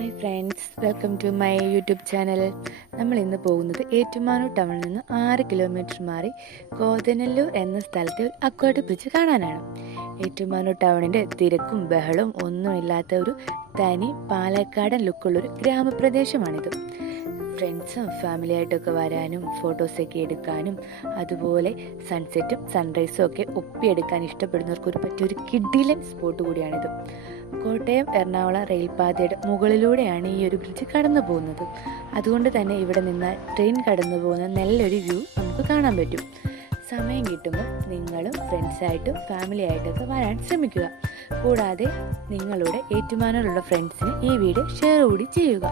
Hi friends, welcome to my YouTube channel. നമ്മൾ ഇന്ന് പോകുന്നത് ഏറ്റുമാനൂർ ടൗണിൽ നിന്ന് 6 കിലോമീറ്റർ മാറി കോതനല്ലൂർ എന്ന സ്ഥലത്തെ ഒരു അക്വാട്ടിക് ബ്രിഡ്ജ് കാണാനാണ്. ഏറ്റുമാനൂർ ടൗണിൻ്റെ തിരക്കും ബഹളവും ഒന്നുമില്ലാത്ത ഒരു തനി പാലക്കാടൻ ലുക്കുള്ളൊരു ഗ്രാമപ്രദേശമാണിത്. ഫ്രണ്ട്സും ഫാമിലിയായിട്ടൊക്കെ വരാനും ഫോട്ടോസൊക്കെ എടുക്കാനും അതുപോലെ സൺസെറ്റും സൺറൈസും ഒക്കെ ഒപ്പിയെടുക്കാൻ ഇഷ്ടപ്പെടുന്നവർക്ക് പറ്റിയൊരു കിഡിലൻ സ്പോട്ട് കൂടിയാണിത്. കോട്ടയം എറണാകുളം റെയിൽപാതയുടെ മുകളിലൂടെയാണ് ഈ ഒരു ബ്രിഡ്ജ് കടന്നു പോകുന്നത്. അതുകൊണ്ട് തന്നെ ഇവിടെ നിന്ന് ട്രെയിൻ കടന്നു പോകുന്ന നല്ലൊരു വ്യൂ നമുക്ക് കാണാൻ പറ്റും. സമയം കിട്ടുമ്പോൾ നിങ്ങളും ഫ്രണ്ട്സായിട്ടും ഫാമിലി ആയിട്ടൊക്കെ വരാൻ ശ്രമിക്കുക. കൂടാതെ നിങ്ങളുടെ ഏറ്റുമാനൂരുള്ള ഫ്രണ്ട്സിന് ഈ വീഡിയോ ഷെയർ കൂടി ചെയ്യുക.